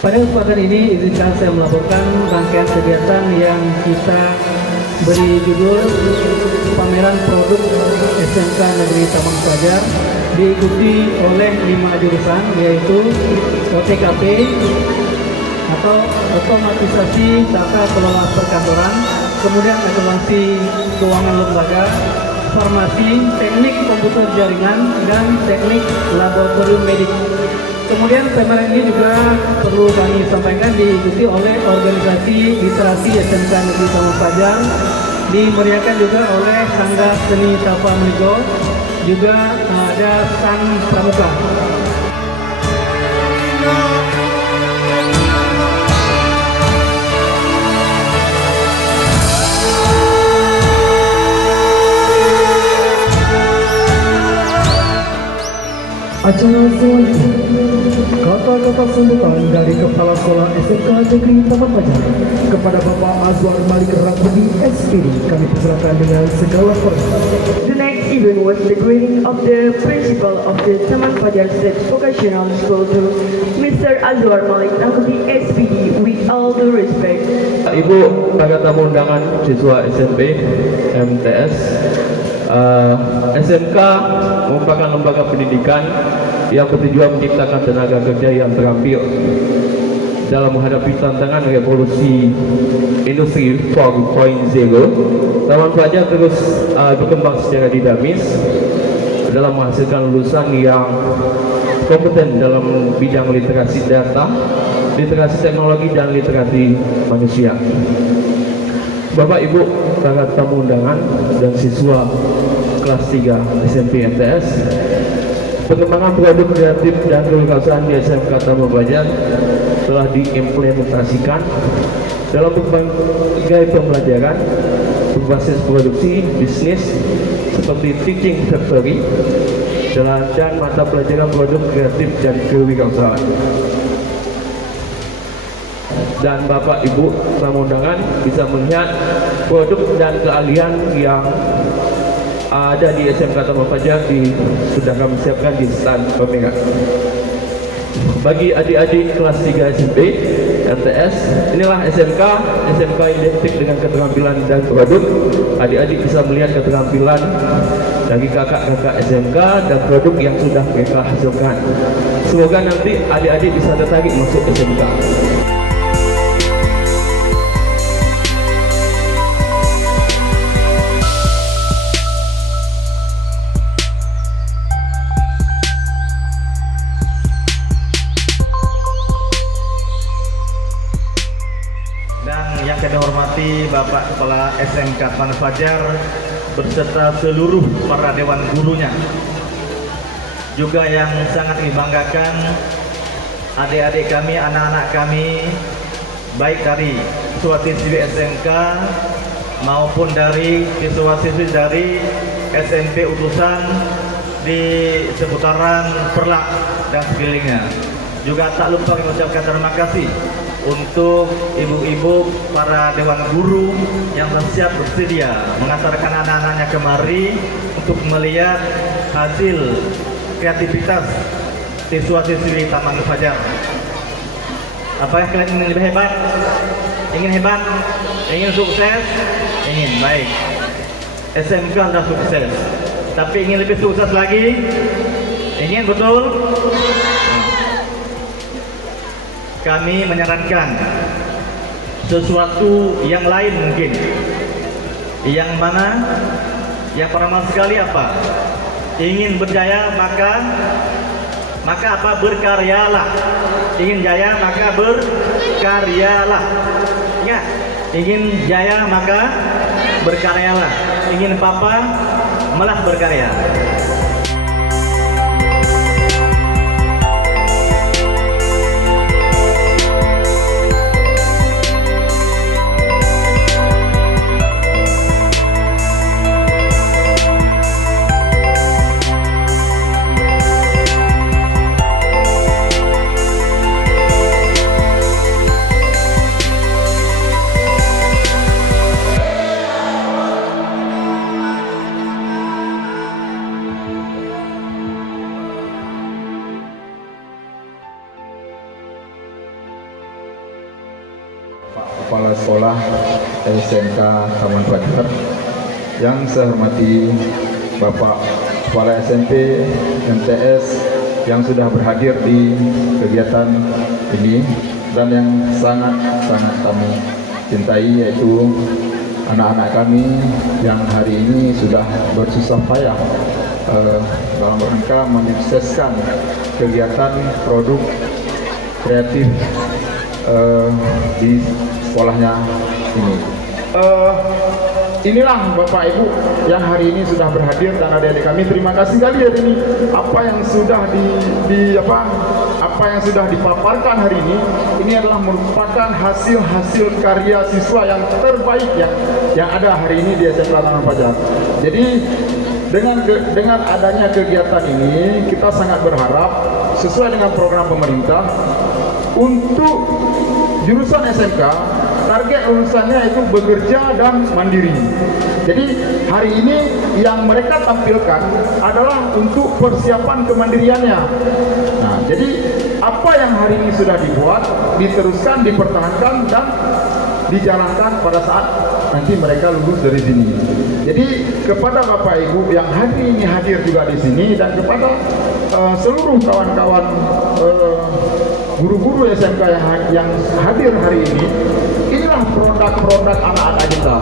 Pada kesempatan ini izinkan saya melaporkan rangkaian kegiatan yang kita beri judul pameran produk SMK Negeri Taman Fajar, diikuti oleh 5 jurusan, yaitu OTKP atau otomatisasi tata kelola perkantoran, kemudian akuntansi keuangan lembaga, farmasi, teknik komputer jaringan, dan teknik laboratorium medik. Kemudian pameran ini juga perlu kami sampaikan diikuti oleh organisasi literasi SMK Negeri Taman Fajar, dimeriahkan juga oleh Sangga Seni Tapa Menigo, juga ada Sang Pramuka. Acara selanjutnya, kata-kata sambutan dari Kepala Sekolah SMK Negeri Taman Fajar kepada Bapak Azwar Malik Rakbudi SPD, kami persilakan dengan segala hormat. The next event was the greeting of the principal of the Taman Fajar State Vocational School to Mr. Azwar Malik Rakbudi SPD with all due respect. Ibu, para tamu undangan siswa SMP MTS, SMK merupakan lembaga pendidikan yang bertujuan menciptakan tenaga kerja yang terampil dalam menghadapi tantangan revolusi industri 4.0. Taman Fajar terus berkembang secara dinamis dalam menghasilkan lulusan yang kompeten dalam bidang literasi data, literasi teknologi, dan literasi manusia. Bapak, Ibu, para tamu undangan dan siswa kelas 3 SMP MTS, pengembangan produk kreatif dan kewirausahaan di SMK Taman Fajar telah diimplementasikan dalam berbagai pembelajaran berbasis produksi bisnis seperti teaching factory dan mata pelajaran produk kreatif dan kewirausahaan. Dan Bapak Ibu tamu undangan bisa melihat produk dan keahlian yang ada di SMK Taman Fajar sudah kami siapkan di stand pameran. Bagi adik-adik kelas 3 SMP MTS, inilah SMK identik dengan keterampilan dan produk. Adik-adik bisa melihat keterampilan dari kakak-kakak SMK dan produk yang sudah mereka hasilkan. Semoga nanti adik-adik bisa tertarik masuk SMK. Dan yang kami hormati Bapak Kepala SMK Taman Fajar beserta seluruh para dewan gurunya. Juga yang sangat dibanggakan adik-adik kami, anak-anak kami, baik dari siswa-siswi SMK maupun dari siswa-siswi dari SMP utusan di seputaran Perlak dan sekelilingnya. Juga tak lupa kami ucapkan terima kasih untuk ibu-ibu para dewan guru yang siap bersedia mengantarkan anak-anaknya kemari untuk melihat hasil kreativitas siswa-siswi Taman Fajar. Apakah kalian ingin lebih hebat? Ingin hebat? Ingin sukses? Ingin, baik. SMK sudah sukses, tapi ingin lebih sukses lagi? Ingin, betul? Kami menyarankan sesuatu yang lain mungkin. Yang mana? Yang pertama sekali apa? Ingin berjaya maka apa? Berkaryalah. Ingin jaya maka berkaryalah. Ingat, ingin jaya maka berkaryalah. Ingin apa-apa malah berkarya. Pak Kepala Sekolah SMK Taman Fajar, yang saya hormati Bapak Kepala SMP MTS yang sudah berhadir di kegiatan ini, dan yang sangat kami cintai yaitu anak-anak kami yang hari ini sudah bersusah payah dalam rangka menyukseskan kegiatan produk kreatif di sekolahnya ini. Inilah Bapak Ibu yang hari ini sudah berhadir, dan adik-adik kami terima kasih kali hari ini apa yang sudah apa yang sudah dipaparkan hari ini adalah merupakan hasil karya siswa yang terbaik yang ada hari ini di SMK Taman Fajar. Jadi dengan adanya kegiatan ini kita sangat berharap sesuai dengan program pemerintah untuk jurusan SMK, target lulusannya itu bekerja dan mandiri. Jadi hari ini yang mereka tampilkan adalah untuk persiapan kemandiriannya. Nah, jadi apa yang hari ini sudah dibuat, diteruskan, dipertahankan, dan dijalankan pada saat nanti mereka lulus dari sini. Jadi kepada Bapak Ibu yang hari ini hadir juga di sini, dan kepada seluruh kawan-kawan guru-guru SMK yang hadir hari ini, inilah produk-produk anak-anak kita.